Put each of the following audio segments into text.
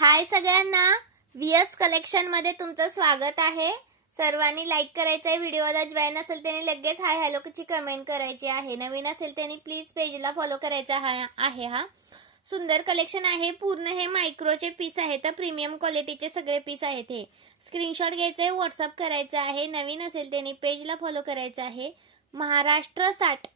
हाय सगळ्यांना, VS collection मध्ये तुमचं स्वागत आहे। सर्वांनी लाईक करायचं आहे, व्हिडिओला जॉईन असेल त्यांनी लगेच हाय हॅलो ची कमेंट करायची आहे। नवीन असेल त्यांनी प्लीज पेजला फॉलो करायचा आहे। हा सुंदर कलेक्शन आहे, पूर्ण हे मायक्रोचे पीस आहेत, प्रीमियम क्वालिटीचे सगळे पीस आहेत। हे स्क्रीनशॉट घ्यायचे, व्हॉट्सअप करायचं आहे। नवीन असेल त्यांनी पेजला फॉलो करायचं आहे। महाराष्ट्र 60,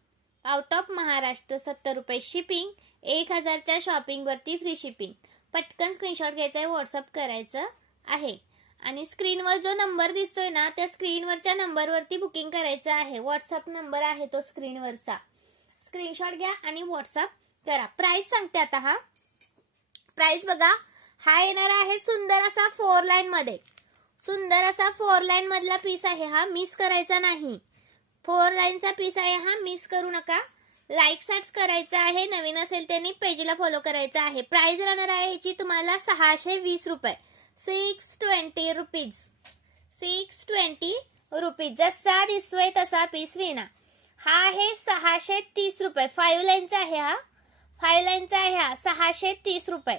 आउट ऑफ महाराष्ट्र 70 रुपये शिपिंग, 1000च्या शॉपिंग वरती फ्री शिपिंग। पटकन स्क्रीनशॉट घ्यायचा आहे, व्हॉट्सअप करायचं आहे। आणि स्क्रीनवर जो नंबर दिसतोय ना, त्या स्क्रीनवरच्या नंबरवरती बुकिंग करायचं आहे। व्हॉट्सअप नंबर आहे तो स्क्रीनवरचा, स्क्रीनशॉट घ्या आणि व्हॉट्सअप करा। प्राइस सांगते आता। हा प्राइस बघा, हा येणार आहे सुंदर असा 4 लाईन मध्ये, सुंदर असा 4 लाईन मधला पीस आहे। हा मिस करायचा नाही, 4 लाईनचा पीस आहे हा, मिस करू नका। लाईक सर्च करायचं आहे, नवीन असेल त्यांनी पेजला फॉलो करायचं आहे। प्राइस राहणार आहे ह्याची तुम्हाला 620 रुपये, 620 रुपीज, 620 रुपीज। जसा दिसतोय तसा पीस विना। हा आहे 630 रुपये, 5 लाईनचा आहे हा, 5 लाईनचा आहे हा, 630 रुपये,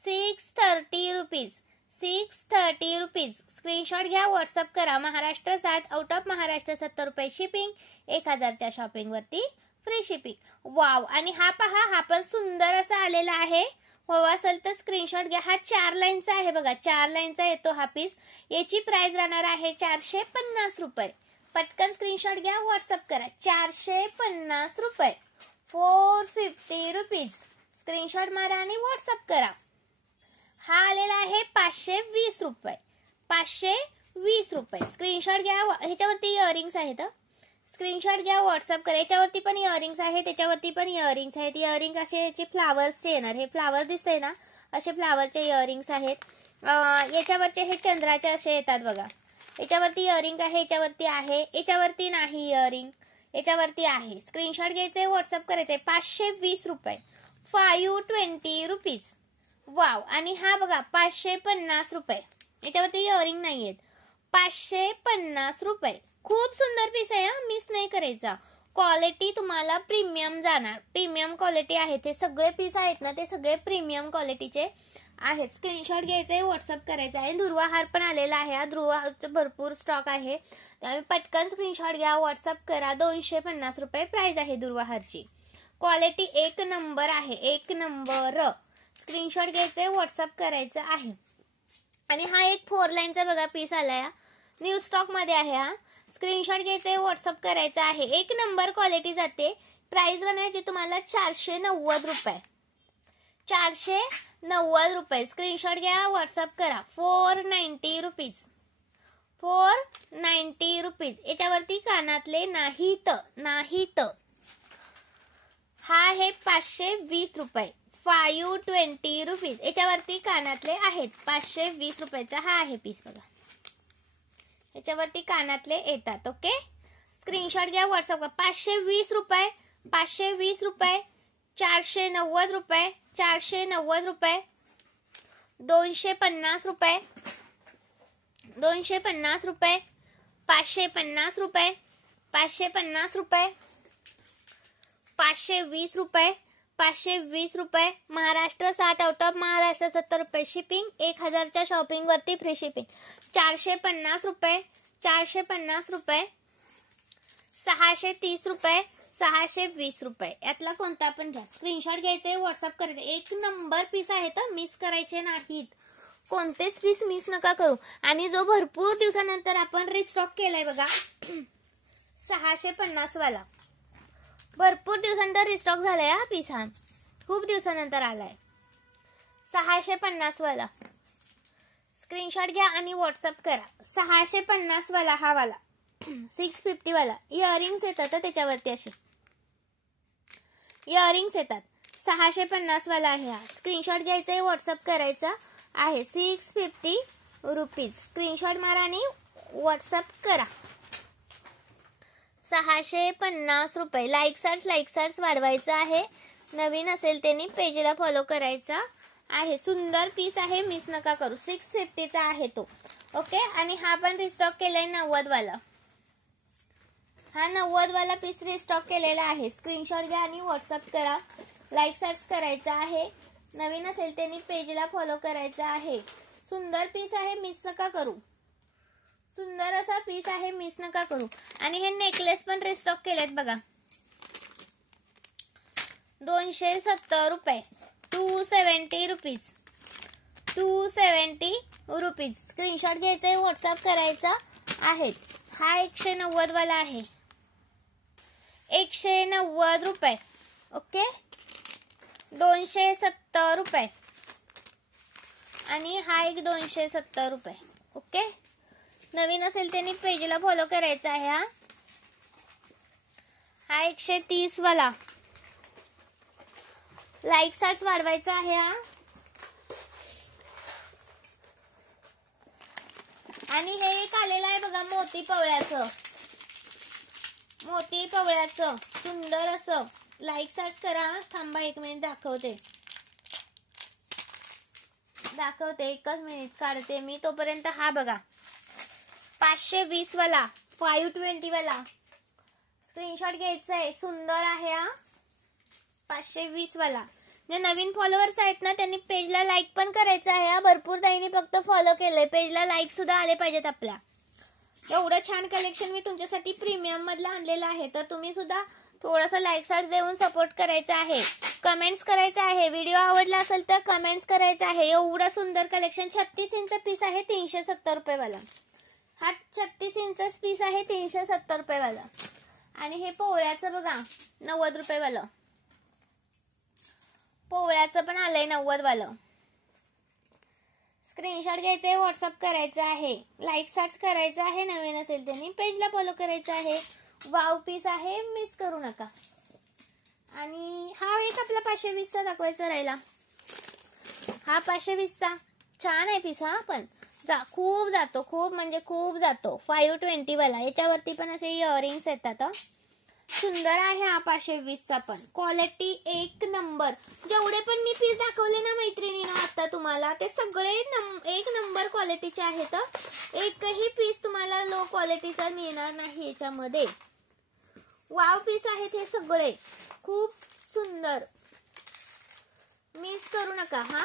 630 रुपीज, 630 रुपीज। स्क्रीनशॉट घ्या, व्हॉट्सअप करा। महाराष्ट्र 60, आउट ऑफ महाराष्ट्र 70 रुपये शिपिंग, 1000च्या शॉपिंग वरती फ्री शिपिंग। वाव, आणि हा पहा, हा पण सुंदर असा आलेला आहे। हवा असेल तर स्क्रीनशॉट घ्या। हा 4 लाईनचा आहे बघा, 4 लाईनचा येतो हा पीस। याची प्राइस राहणार आहे 450 रुपये। पटकन स्क्रीनशॉट घ्या, व्हॉट्सअप करा। 450 रुपये, 450 रुपीज। स्क्रीनशॉट मारा आणि व्हॉट्सअप करा। हा आलेला आहे 520 रुपये, 520 रुपये। स्क्रीनशॉट घ्या, ह्याच्यावरती इयरिंग्स आहेत, स्क्रीनशॉट घ्या, व्हॉट्सअप करा। याच्यावरती पण इयरिंग्स आहे, त्याच्यावरती पण इयरिंग्स आहेत। इयरिंग असे याचे फ्लावर्सचे येणार, हे फ्लावर दिसतंय ना, असे फ्लावरचे इयरिंग्स आहेत। याच्यावरचे हे चंद्राचे असे येतात बघा। याच्यावरती इयरिंग आहे, याच्यावरती आहे, याच्यावरती नाही इयरिंग, याच्यावरती आहे। स्क्रीनशॉट घ्यायचे, व्हॉट्सअप करायचे। 520 रुपये, 520 रुपीज। वाव, आणि हा बघा 550 रुपये, याच्यावरती इयरिंग नाहीयेत, 550 रुपये। खूप सुंदर पीस आहे, मिस नाही करायचा। क्वालिटी तुम्हाला प्रीमियम जाणार, प्रीमियम क्वालिटी आहे। ते सगळे पीस आहेत ना, ते सगळे प्रीमियम क्वालिटीचे आहेत। स्क्रीनशॉट घ्यायचे, व्हॉट्सअप करायचं आहे। दुर्वा हार पण आलेला आहे, हा दुर्वाचा भरपूर स्टॉक आहे, त्यामुळे पटकन स्क्रीनशॉट घ्या, व्हॉट्सअप करा। 250 रुपये प्राइस आहे दुर्वा हारची। क्वालिटी एक नंबर आहे, एक नंबर। स्क्रीनशॉट घ्यायचे, व्हॉट्सअप करायचं आहे। आणि हा एक 4 लाईनचा बघा पीस आलाय, न्यू स्टॉक मध्ये आहे हा। स्क्रीनशॉट घ्यायचे, व्हॉट्सअप करायचं आहे। एक नंबर क्वालिटी जाते। प्राइस राहण्याची तुम्हाला 490 रुपये, 490 रुपये। स्क्रीनशॉट घ्या, व्हॉट्सअप करा। 490 रुपीज, 490 रुपीज। याच्यावरती कानातले नाहीत, नाहीत। हा आहे 520 रुपये, 520 रुपीज। याच्यावरती कानातले आहेत, 520 रुपयाचा हा आहे पीस बघा। याच्यावरती कानातले येतात, ओके। स्क्रीनशॉट घ्या, व्हॉट्सअप करा। 520 रुपये, 520 रुपये, 490 रुपये, 490 रुपये, 250 रुपये, 250 रुपये, 550 रुपये, 550 रुपये, 520 रुपये, 520 रुपये। महाराष्ट्र 60, आउट ऑफ महाराष्ट्र 70 रुपये शिपिंग, 1000च्या शॉपिंग वरती फ्री शिपिंग। 450 रुपये, 450 रुपये, 630 रुपये, 620 रुपये। यातला कोणता पण घ्या, स्क्रीनशॉट घ्यायचे, व्हॉट्सअप करायचे। एक नंबर पीस आहे, तर मिस करायचे नाहीत, कोणतेच पीस मिस नका करू। आणि जो भरपूर दिवसानंतर आपण रिस्टॉक केलाय बघा, 650 वाला, भरपूर दिवसानंतर रिस्टॉक झालाय हा पीस, हा खूप दिवसानंतर आलाय, 650 वाला। स्क्रीनशॉट घ्या आणि व्हॉट्सअप करा। 650 वाला हा वाला, 650 वाला। इयरिंग्स येतात त्याच्यावरती, असे इयरिंग्स येतात। 650 वाला आहे हा। स्क्रीनशॉट घ्यायचा, व्हॉट्सअप करायचा आहे। 650 रुपीज। स्क्रीनशॉट मारा आणि व्हॉट्सअप करा। 650 रुपये। लाईक सर्च वाढवायचं आहे। नवीन असेल त्यांनी पेजला फॉलो करायचा आहे। सुंदर पीस आहे, मिस नका करू। 650 चा आहे तो, ओके। आणि हा पण रिस्टॉक केलाय 90 वाला, हा 90 वाला पीस रिस्टॉक केलेला आहे। स्क्रीनशॉट घ्या आणि व्हॉट्सअप करा। लाईक सर्च करायचा आहे। नवीन असेल त्यांनी पेजला फॉलो करायचं आहे. सुंदर पीस आहे, मिस नका करू. सुंदर असा पीस आहे, मिस नका करू. आणि हे नेकलेस पण रिस्टॉक केलेत बघा. 270 रुपये, 270 रुपीज, 270 रुपीज. स्क्रीनशॉट घ्यायचा, व्हॉट्सअप करायचा आहे. हा 190 वाला आहे, 190 रुपये. ओके, 270 रुपये. आणि हा एक 270 रुपये. ओके, नवीन असेल त्यांनी पेजला फॉलो करायचा आहे. हा 130 वाला. लाईक सार्च वाढवायचा आहे. आणि हे एक आलेलं आहे बघा, मोती पवळ्याचं, मोती पवळ्याचं सुंदर असं. लाईक सर्च करा. थांबा 1 मिनिट, दाखवते 1च मिनिट काढते मी तोपर्यंत. हा बघा 520 वाला, 520 वाला. स्क्रीनशॉट घ्यायचा आहे. सुंदर आहे हा 520 वाला. जे नवीन फॉलोअर्स आहेत ना त्यांनी पेजला लाईक पण करायचं आहे. भरपूर ताईंनी फक्त फॉलो केलंय, पेजला लाईक सुद्धा आले पाहिजेत आपल्या. एवढं छान कलेक्शन मी तुमच्यासाठी प्रीमियम मधलं आणलेलं आहे. तर तुम्ही सुद्धा थोडंसं लाईक सार्च देऊन सपोर्ट करायचा आहे. कमेंट्स करायचं आहे. व्हिडिओ आवडला असेल तर कमेंट्स करायचं आहे. एवढं सुंदर कलेक्शन. 36 इंच पीस आहे, 370 रुपये वाला. हा 36 इंच पीस आहे, 370 रुपये वाला. आणि हे पोवळ्याचं बघा 90 रुपये वाला. पोवळ्याचं पण आलंय 90 वाला. स्क्रीनशॉट घ्यायचंय, व्हॉट्सअप करायचं आहे. लाईक सर्च करायचं आहे. नवीन असेल त्यांनी पेजला फॉलो करायचं आहे. वाव पीस आहे, मिस करू नका. आणि हा एक आपला 520चा दाखवायचा राहिला. हा 520चा छान आहे पीस. हा पण खूप जातो, खूप म्हणजे खूप जातो. 520 वाला. याच्यावरती पण असे इयरिंग्स येतात. सुंदर आहे हा 520चा पण. क्वालिटी एक नंबर. जेवढे पण मी पीस दाखवले ना मैत्रिणींनो आता तुम्हाला, ते सगळे एक नंबर क्वालिटीचे आहेत. एकही पीस तुम्हाला लो क्वालिटीचा मिळणार नाही याच्यामध्ये. वाव पीस आहेत हे सगळे, खूप सुंदर. मिस करू नका हा.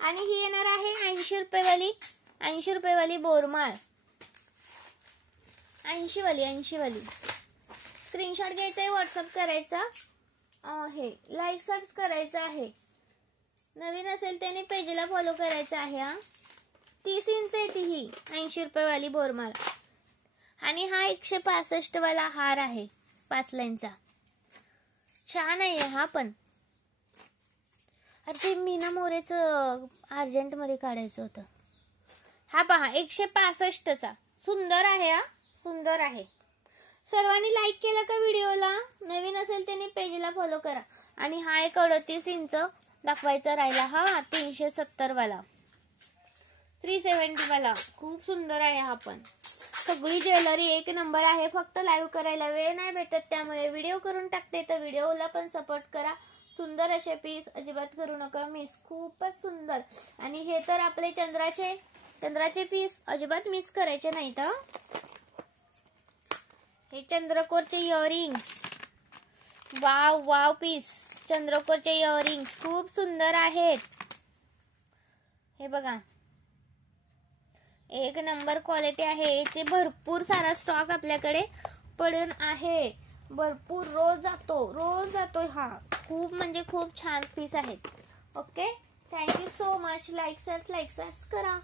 आणि ही येणार आहे 80 रुपये वाली. 80 रुपये वाली बोरमाळ. 80 वाली. स्क्रीनशॉट घ्यायचा आहे, व्हॉट्सअप करायचा आहे. लाईक सर्च करायचं आहे. नवीन असेल त्याने पेजला फॉलो करायचं आहे. 30 इंच आहे ती ही 80 रुपये वाली बोरमाळ. आणि हा 165 वाला हार आहे 5 लाईनचा. छान आहे हा पण. अरे ते मीना मोरेचं अर्जंट मध्ये काढायचं होतं. हा पहा 165चा. सुंदर आहे हा, सुंदर आहे. सर्वांनी लाईक केलं का व्हिडिओला? नवीन असेल त्यांनी पेजला फॉलो करा. आणि हा एक 38 इंच दाखवायचा राहिला. हा 370 वाला, 370 वाला. खूप सुंदर आहे हा पण. सगळी ज्वेलरी एक नंबर आहे. फक्त लाईव्ह करायला वेळ नाही भेटत, त्यामुळे व्हिडिओ करून टाकते. तर व्हिडिओला पण सपोर्ट करा. सुंदर असे पीस अजिबात करू नका मिस. खूपच सुंदर. आणि हे तर आपले चंद्राचे पीस अजिबात मिस करायचे नाहीत. हे चंद्रकोरचे इयरिंग्स. Wow piece. चंद्रकोरचे इयरिंग्स खूप सुंदर आहेत. हे बघा एक नंबर क्वालिटी आहे. याचे भरपूर सारा स्टॉक आपल्याकडे पडून आहे. भरपूर रोज जातो हा. खूप म्हणजे खूप छान पीस आहेत. Okay, thank you so much. Like search करा.